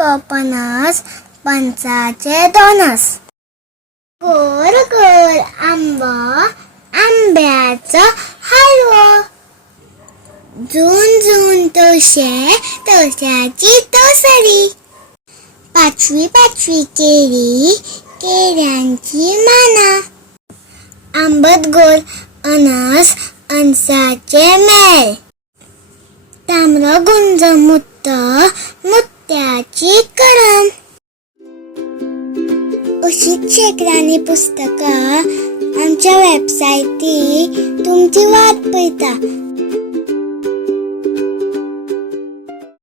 पणस पंचाचे दोनस. गोड गोड आंबा आंब्याचा हलवा. झून झून तोशे तोशाची तोसरी. पाचवी पाचवी केळी केळ्यांची माना. आंबट गोड अनस अनसाचे मेळ. तांबडं गुंज मुत्त मुत्याची करम. अशीच शेकड्यांनी पुस्तकां आमच्या वेबसायटी तुमची वाट पळयता.